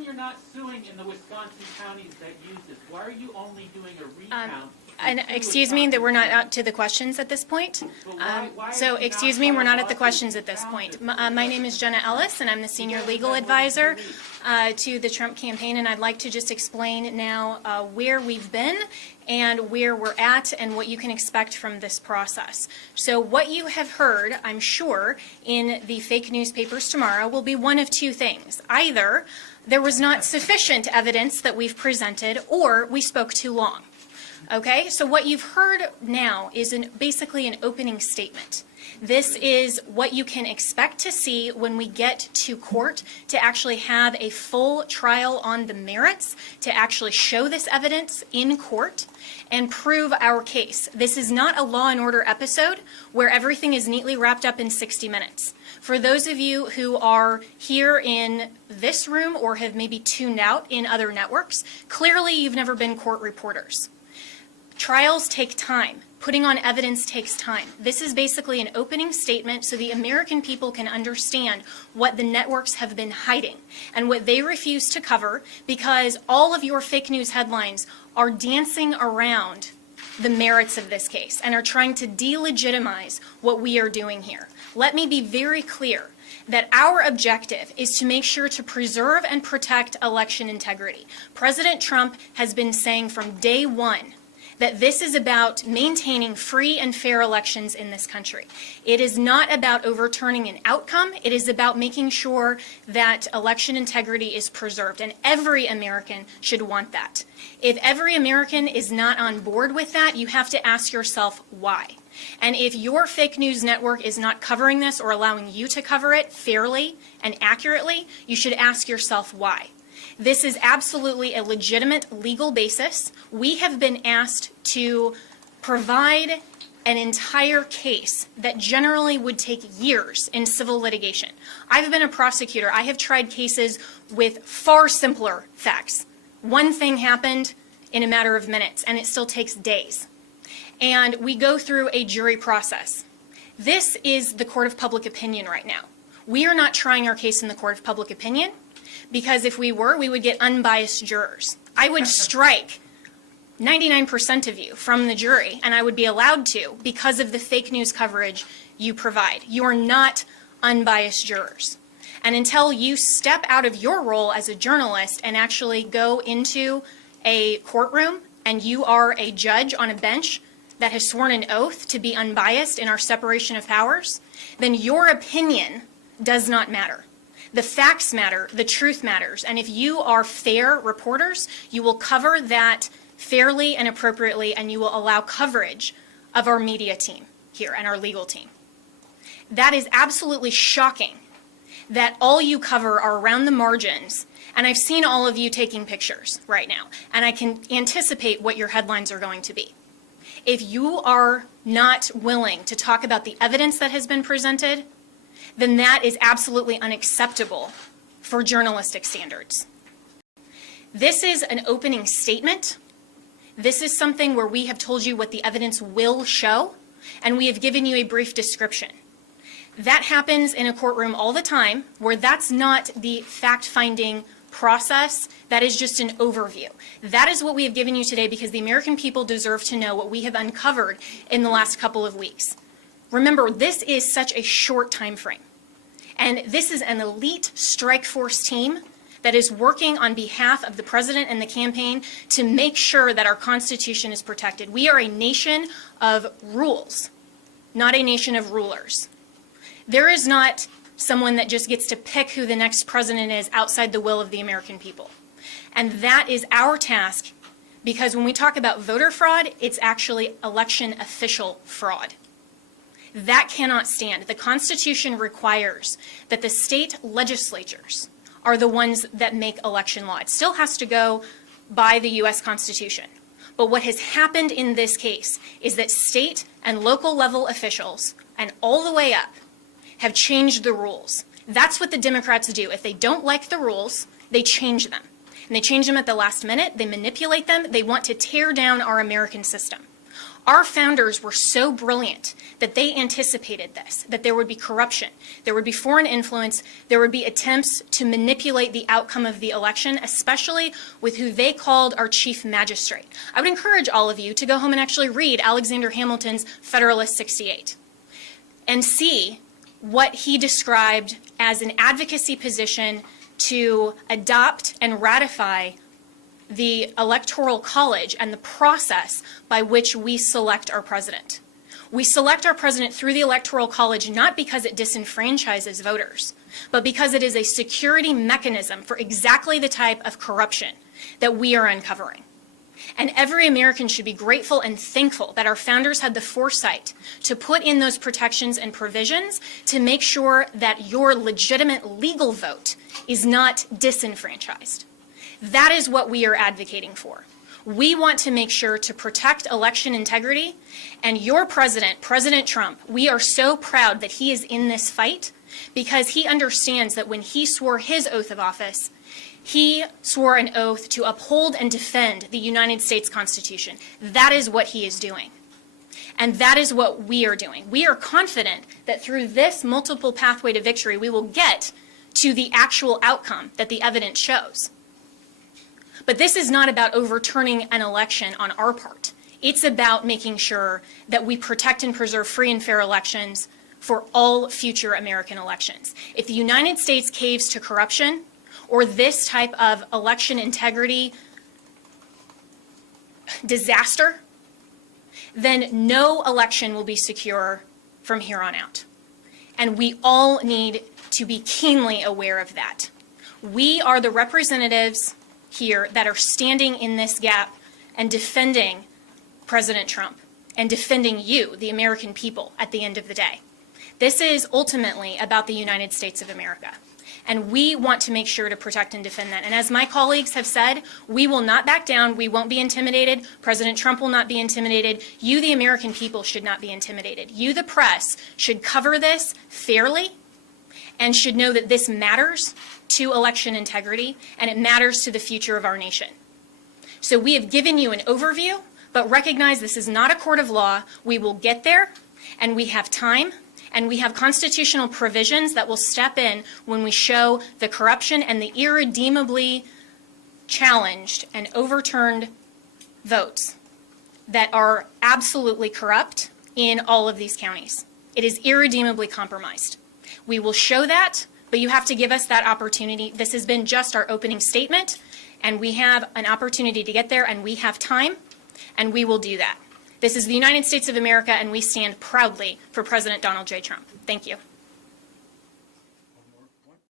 come you're not suing in the Wisconsin counties that use this? Why are you only doing a recount? And excuse me, that we're not out to the questions at this point. So excuse me, we're not at the questions at this point. My name is Jenna Ellis, and I'm the senior legal advisor to the Trump campaign, and I'd like to just explain now where we've been and where we're at and what you can expect from this process. So what you have heard, I'm sure, in the fake newspapers tomorrow will be one of two things. Either there was not sufficient evidence that we've presented, or we spoke too long. Okay, so what you've heard now is basically an opening statement. This is what you can expect to see when we get to court to actually have a full trial on the merits, to actually show this evidence in court and prove our case. This is not a Law and Order episode where everything is neatly wrapped up in 60 minutes. For those of you who are here in this room or have maybe tuned out in other networks, clearly you've never been court reporters. Trials take time. Putting on evidence takes time. This is basically an opening statement so the American people can understand what the networks have been hiding and what they refuse to cover, because all of your fake news headlines are dancing around the merits of this case and are trying to delegitimize what we are doing here. Let me be very clear that our objective is to make sure to preserve and protect election integrity. President Trump has been saying from day one that this is about maintaining free and fair elections in this country. It is not about overturning an outcome. It is about making sure that election integrity is preserved, and every American should want that. If every American is not on board with that, you have to ask yourself why. And if your fake news network is not covering this or allowing you to cover it fairly and accurately, you should ask yourself why. This is absolutely a legitimate legal basis. We have been asked to provide an entire case that generally would take years in civil litigation. I've been a prosecutor. I have tried cases with far simpler facts. One thing happened in a matter of minutes, and it still takes days. And we go through a jury process. This is the court of public opinion right now. We are not trying our case in the court of public opinion, because if we were, we would get unbiased jurors. I would strike 99% of you from the jury, and I would be allowed to because of the fake news coverage you provide. You are not unbiased jurors. And until you step out of your role as a journalist and actually go into a courtroom and you are a judge on a bench that has sworn an oath to be unbiased in our separation of powers, then your opinion does not matter. The facts matter, the truth matters, and if you are fair reporters, you will cover that fairly and appropriately, and you will allow coverage of our media team here and our legal team. That is absolutely shocking that all you cover are around the margins, and I've seen all of you taking pictures right now, and I can anticipate what your headlines are going to be. If you are not willing to talk about the evidence that has been presented, then that is absolutely unacceptable for journalistic standards. This is an opening statement. This is something where we have told you what the evidence will show, and we have given you a brief description. That happens in a courtroom all the time, where that's not the fact-finding process. That is just an overview. That is what we have given you today, because the American people deserve to know what we have uncovered in the last couple of weeks. Remember, this is such a short time frame. And this is an elite strike force team that is working on behalf of the president and the campaign to make sure that our Constitution is protected. We are a nation of rules, not a nation of rulers. There is not someone that just gets to pick who the next president is outside the will of the American people. And that is our task, because when we talk about voter fraud, it's actually election official fraud. That cannot stand. The Constitution requires that the state legislatures are the ones that make election law. It still has to go by the U.S. Constitution. But what has happened in this case is that state and local level officials, and all the way up, have changed the rules. That's what the Democrats do. If they don't like the rules, they change them. And they change them at the last minute. They manipulate them. They want to tear down our American system. Our founders were so brilliant that they anticipated this, that there would be corruption, there would be foreign influence, there would be attempts to manipulate the outcome of the election, especially with who they called our chief magistrate. I would encourage all of you to go home and actually read Alexander Hamilton's Federalist 68 and see what he described as an advocacy position to adopt and ratify the Electoral College and the process by which we select our president. We select our president through the Electoral College not because it disenfranchises voters, but because it is a security mechanism for exactly the type of corruption that we are uncovering. And every American should be grateful and thankful that our founders had the foresight to put in those protections and provisions to make sure that your legitimate legal vote is not disenfranchised. That is what we are advocating for. We want to make sure to protect election integrity, and your president, President Trump, we are so proud that he is in this fight because he understands that when he swore his oath of office, he swore an oath to uphold and defend the United States Constitution. That is what he is doing. And that is what we are doing. We are confident that through this multiple pathway to victory, we will get to the actual outcome that the evidence shows. But this is not about overturning an election on our part. It's about making sure that we protect and preserve free and fair elections for all future American elections. If the United States caves to corruption or this type of election integrity disaster, then no election will be secure from here on out. And we all need to be keenly aware of that. We are the representatives here that are standing in this gap and defending President Trump and defending you, the American people, at the end of the day. This is ultimately about the United States of America. And we want to make sure to protect and defend that. And as my colleagues have said, we will not back down. We won't be intimidated. President Trump will not be intimidated. You, the American people, should not be intimidated. You, the press, should cover this fairly and should know that this matters to election integrity and it matters to the future of our nation. So we have given you an overview, but recognize this is not a court of law. We will get there, and we have time, and we have constitutional provisions that will step in when we show the corruption and the irredeemably challenged and overturned votes that are absolutely corrupt in all of these counties. It is irredeemably compromised. We will show that, but you have to give us that opportunity. This has been just our opening statement, and we have an opportunity to get there, and we have time, and we will do that. This is the United States of America, and we stand proudly for President Donald J. Trump. Thank you.